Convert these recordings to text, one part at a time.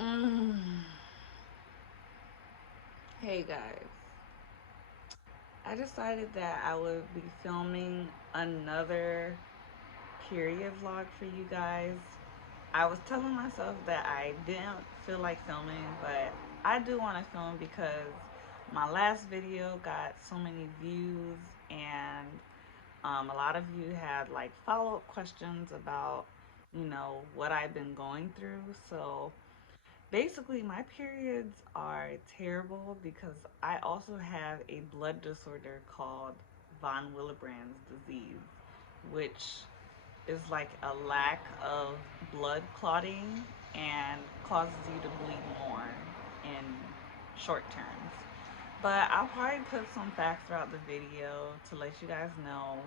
Mm. Hey guys, I decided that I would be filming another period vlog for you guys. I was telling myself that I didn't feel like filming, but I do want to film because my last video got so many views, and a lot of you had like follow-up questions about, what I've been going through. So basically, my periods are terrible because I also have a blood disorder called von Willebrand's disease, which is like a lack of blood clotting and causes you to bleed more in short terms. But I'll probably put some facts throughout the video to let you guys know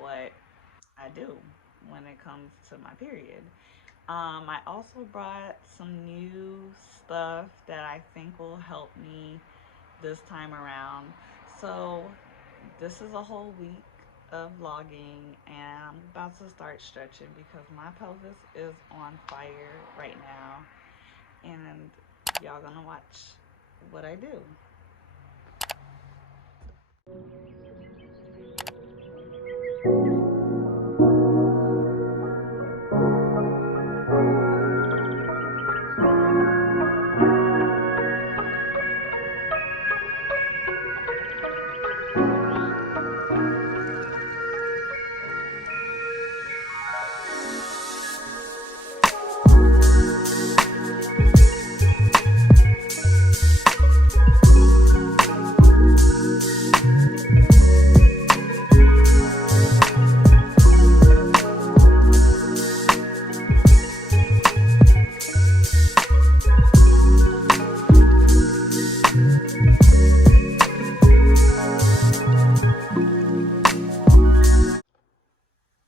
what I do when it comes to my period. I also brought some new stuff that I think will help me this time around. So, this is a whole week of vlogging, and I'm about to start stretching because my pelvis is on fire right now, and y'all gonna watch what I do.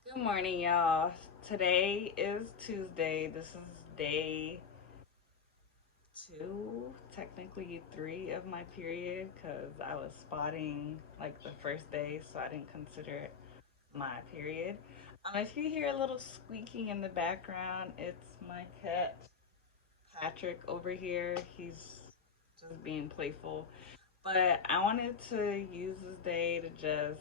Good morning, y'all. Today is Tuesday. This is day two, technically three of my period because I was spotting like the first day, so I didn't consider it my period. If you hear a little squeaking in the background, it's my cat Patrick over here. He's just being playful. But I wanted to use this day to just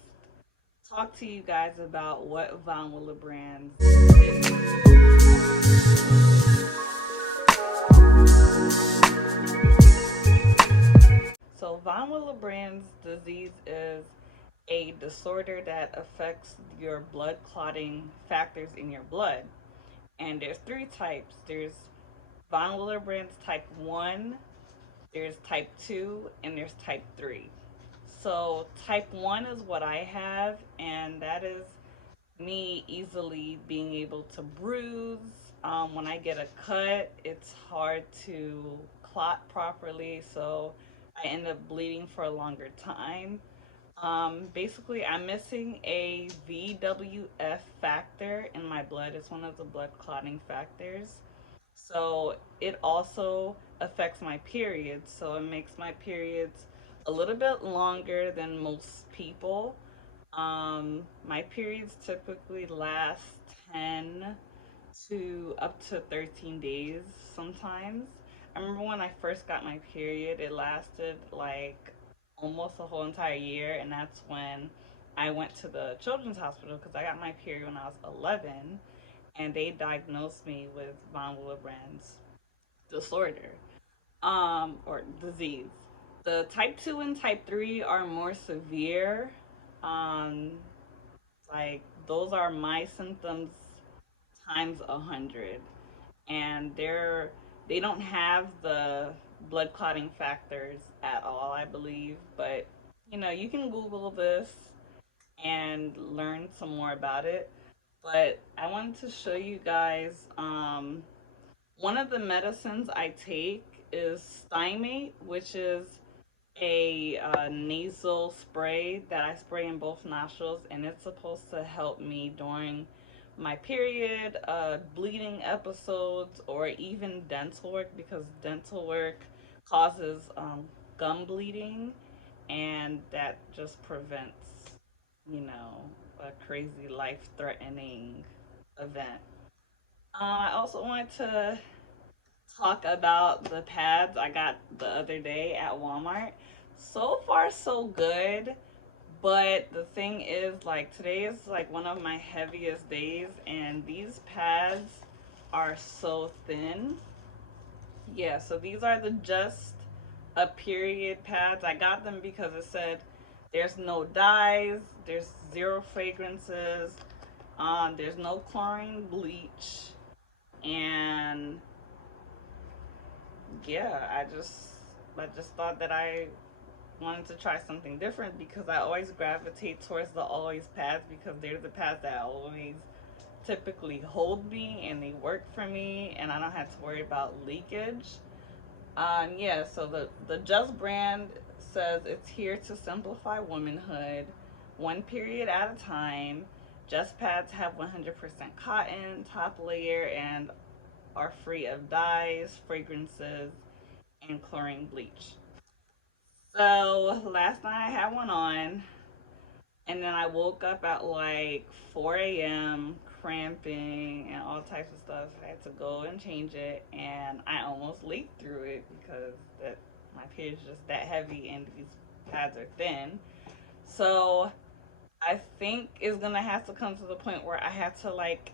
talk to you guys about what Von Willebrand is. So, von Willebrand's disease is a disorder that affects your blood clotting factors in your blood. And there's three types. There's von Willebrand's type 1, there's type 2, and there's type 3. So, type 1 is what I have, and that is me easily being able to bruise. When I get a cut, it's hard to clot properly, so I end up bleeding for a longer time. Basically, I'm missing a VWF factor in my blood. It's one of the blood clotting factors. So it also affects my periods. So it makes my periods a little bit longer than most people. My periods typically last 10 to up to 13 days sometimes. I remember when I first got my period, it lasted like almost a whole entire year, and that's when I went to the children's hospital because I got my period when I was 11, and they diagnosed me with von Willebrand's disorder, or disease. The type 2 and type 3 are more severe. Um, like those are my symptoms times 100, and they don't have the blood clotting factors at all, I believe. But you can Google this and learn some more about it. But I wanted to show you guys one of the medicines I take is Stymate, which is a nasal spray that I spray in both nostrils, and it's supposed to help me during my period, bleeding episodes, or even dental work because dental work causes gum bleeding, and that just prevents, a crazy life threatening event. I also wanted to talk about the pads I got the other day at Walmart. So far, so good. But the thing is, like, today is like one of my heaviest days, and these pads are so thin. Yeah, so these are the just a period pads. I got them because it said there's no dyes, there's zero fragrances, there's no chlorine bleach, and yeah, I just thought that I wanted to try something different because I always gravitate towards the always pads because they're the pads that always typically hold me and they work for me and I don't have to worry about leakage. Yeah, so the Just brand says it's here to simplify womanhood, one period at a time. Just pads have 100% cotton top layer and are free of dyes, fragrances, and chlorine bleach. So last night I had one on, and then I woke up at like 4 a.m. cramping and all types of stuff. I had to go and change it, and I almost leaked through it because that my period's just that heavy and these pads are thin. So I think it's gonna have to come to the point where I have to like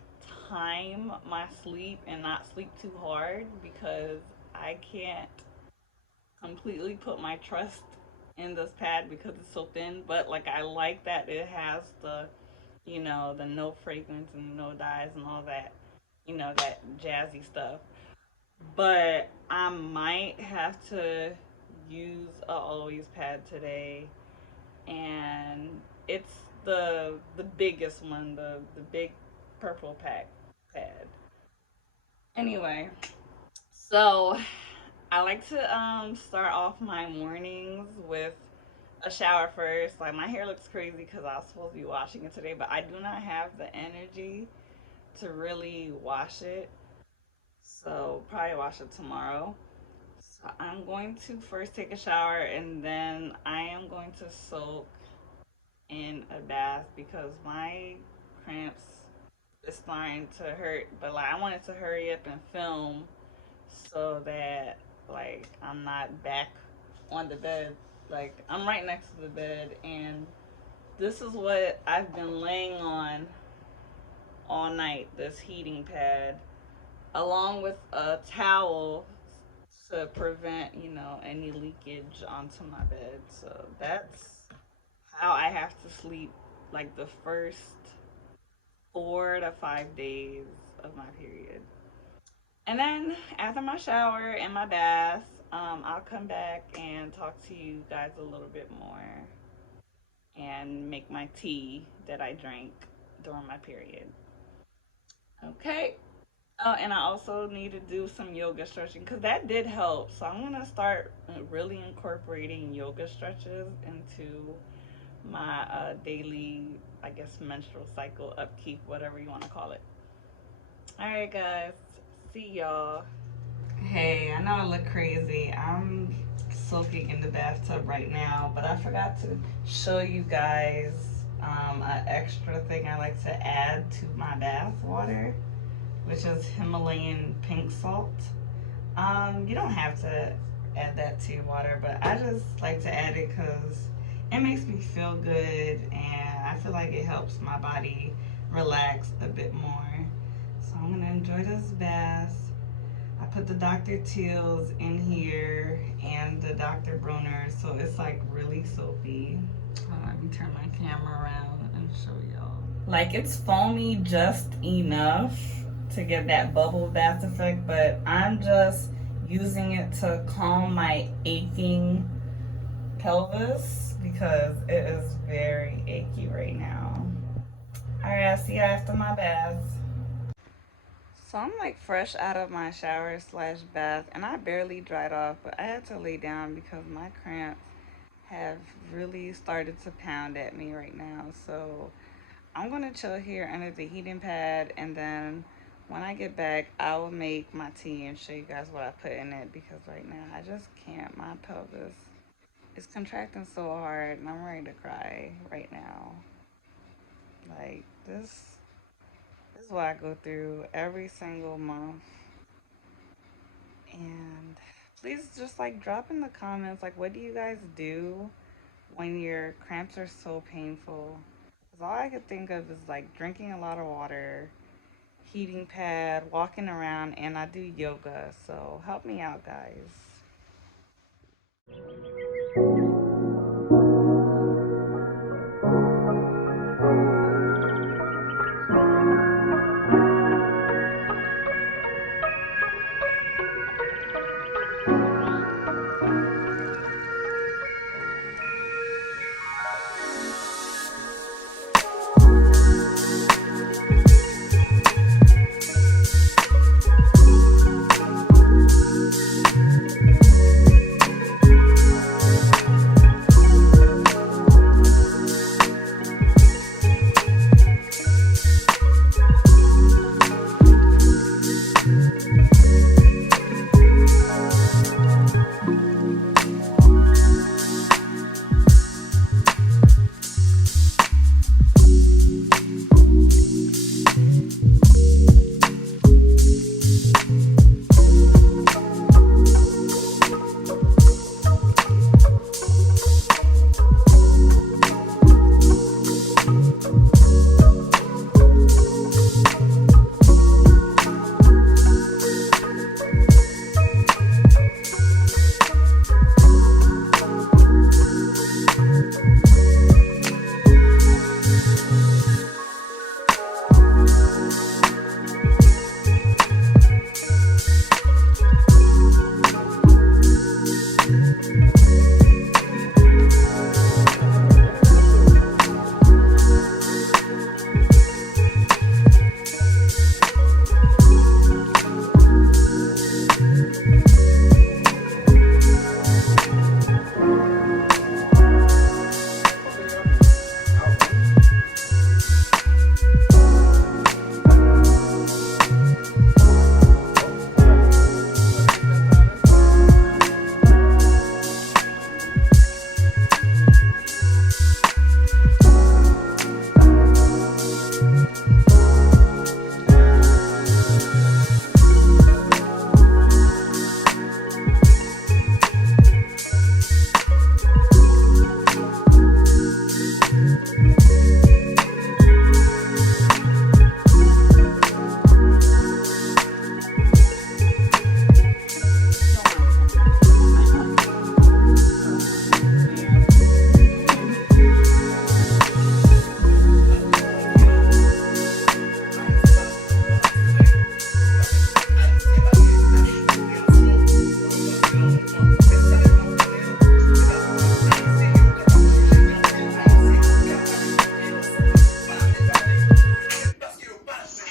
time my sleep and not sleep too hard because I can't completely put my trust in this pad because it's so thin. But like I like that it has the no fragrance and no dyes and all that, that jazzy stuff. But I might have to use a always pad today, and it's the biggest one, the big purple pack pad. Anyway, so I like to start off my mornings with a shower first. Like my hair looks crazy because I was supposed to be washing it today, but I do not have the energy to really wash it. So probably wash it tomorrow. So I'm going to first take a shower and then I am going to soak in a bath because my cramps is starting to hurt. But like I wanted to hurry up and film so that like I'm not back on the bed. Like I'm right next to the bed and this is what I've been laying on all night, this heating pad, along with a towel to prevent, any leakage onto my bed. So that's how I have to sleep like the first 4 to 5 days of my period. And then after my shower and my bath, I'll come back and talk to you guys a little bit more and make my tea that I drank during my period. Okay. Oh, and I also need to do some yoga stretching because that did help. So I'm gonna start really incorporating yoga stretches into my daily, I guess, menstrual cycle upkeep, whatever you want to call it. All right, guys. See y'all. Hey, I know I look crazy. I'm soaking in the bathtub right now, but I forgot to show you guys an extra thing I like to add to my bath water, which is Himalayan pink salt. You don't have to add that to your water, but I just like to add it because it makes me feel good and I feel like it helps my body relax a bit more. So I'm gonna enjoy this bath. I put the Dr. Teals in here and the Dr. Bronner, so it's like really soapy. Let me turn my camera around and show y'all. Like it's foamy just enough to get that bubble bath effect, but I'm just using it to calm my aching pelvis because it is very achy right now. All right, I'll see you after my bath. So I'm like fresh out of my shower slash bath, and I barely dried off, but I had to lay down because my cramps have really started to pound at me right now. So I'm gonna chill here under the heating pad, and then when I get back, I will make my tea and show you guys what I put in it because right now I just can't. My pelvis is contracting so hard, and I'm ready to cry right now. Like this is what I go through every single month, And please just like drop in the comments, like, what do you guys do when your cramps are so painful? Because all I could think of is like drinking a lot of water, heating pad, walking around, and I do yoga. So help me out, guys.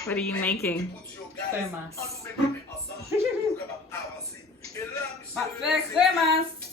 What are you making? Famous. Famous.